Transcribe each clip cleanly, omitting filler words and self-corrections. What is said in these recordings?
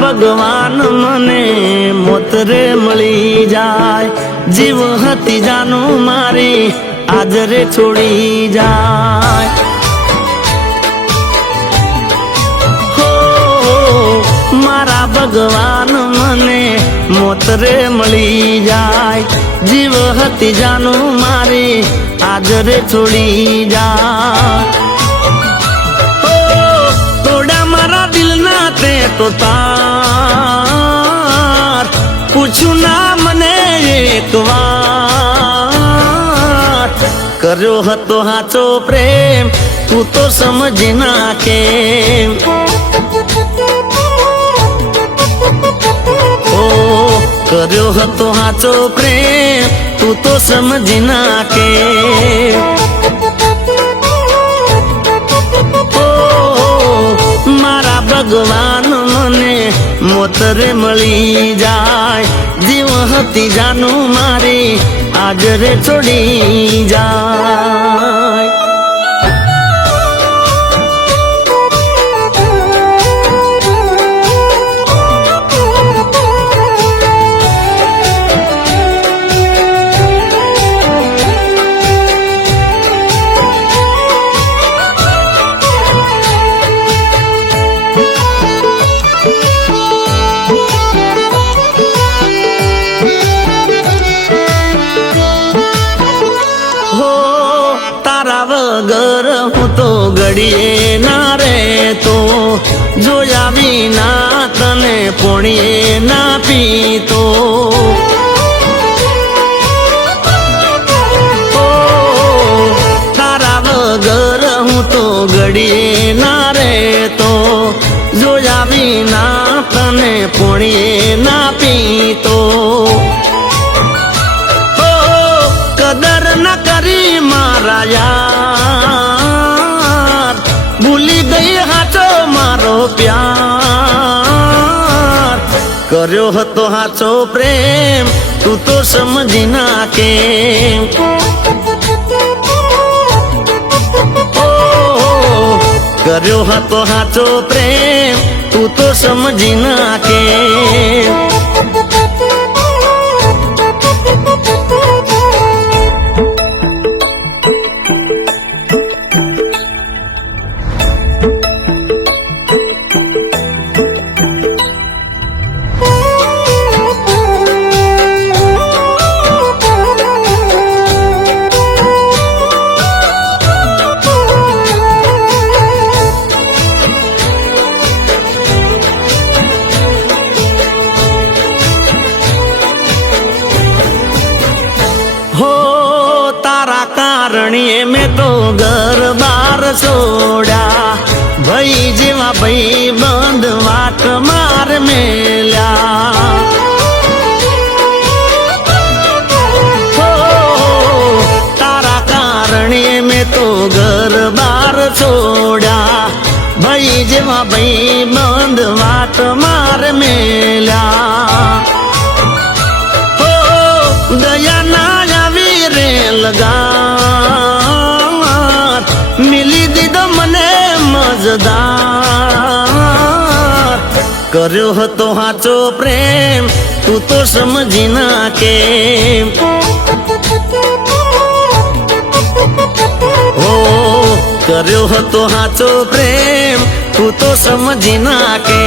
ભગવાન મને મોતરે મળી જાય, જીવ હતી જાનું મારી આજરે છોડી જાય। હો મારા ભગવાન મને મોતરે મળી જાય, જીવ હતી જાનું મારી આજરે છોડી જાય। તે તો તાર પૂછું ના મને એક વાર, કર્યો હતો હાચો પ્રેમ તું તો સમજી નાખે। ઓ કર્યો હતો હાચો પ્રેમ તું તો સમજી નાખે। ભગવાન મને મોતરે મળી જાય, જીવ હતી જાનું મારી આજરે છોડી જાય। વગર હું તો ઘડીએ ના રહેતો, જોયા વિના તને પોણીએ ના પીતો। તારા વગર હું તો ઘડીએ ના રહેતો, જોયા વિના તને પોણીએ ના પીતો। કદર ન કરી મારા યાર, ભૂલી ગઈ હાચો મારો પ્યાર, કર્યો હતો હાચો પ્રેમ તું તો સમજી નાખે। કર્યો હતો હાચો પ્રેમ તું તો સમજી નાખે। કારણીએ મેં તો ઘર બાર છોડ્યા, ભાઈ જેવા ભાઈ બંધ વાટ માર મેલ્યા। તારા કારણીએ મેં તો ઘર બાર છોડ્યા, ભાઈ જેવા ભાઈ બંધ વાટ માર મેલ્યા। દયા ના આવી રે લગાર, મિલી દીધો મને મજદાર, કર્યો હતો હાચો પ્રેમ તું તો સમજી નાખે। ઓ કર્યો હતો હાચો પ્રેમ તું તો સમજી નાખે।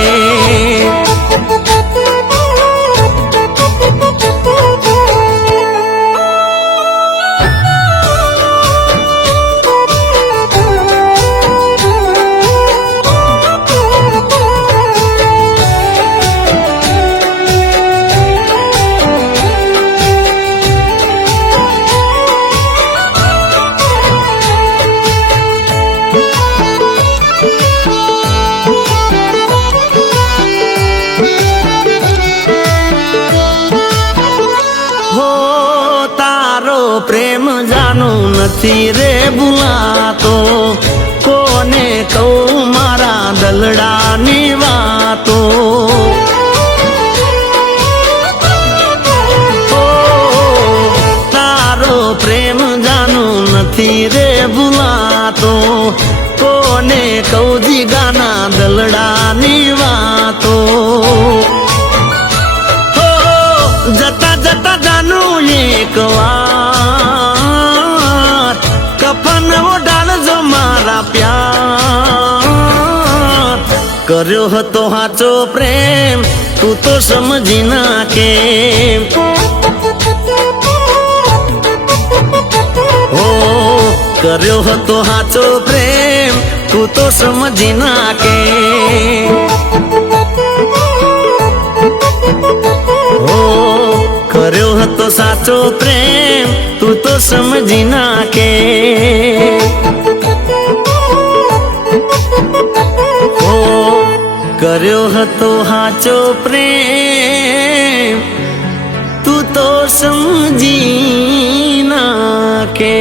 નથી રે ભૂલાતો, કોને કહું મારા દલડાની વાતો. ઓ તારો પ્રેમ જાનું નથી રે ભૂલાતો, કોને કહું જીગાના દલડાની વાતો. જતા જતા જાનું એક વાર કફન ઓઢાડજો મારા પ્યાર. કર્યો હતો હાચો પ્રેમ તું તો સમજી નાખે, હો કર્યો હતો હાચો પ્રેમ તું તો સમજી નાખે. કર્યો હતો સાચો પ્રેમ તું તો સમજી નાખે. ઓ કર્યો હતો સાચો પ્રેમ તું તો સમજી નાખે.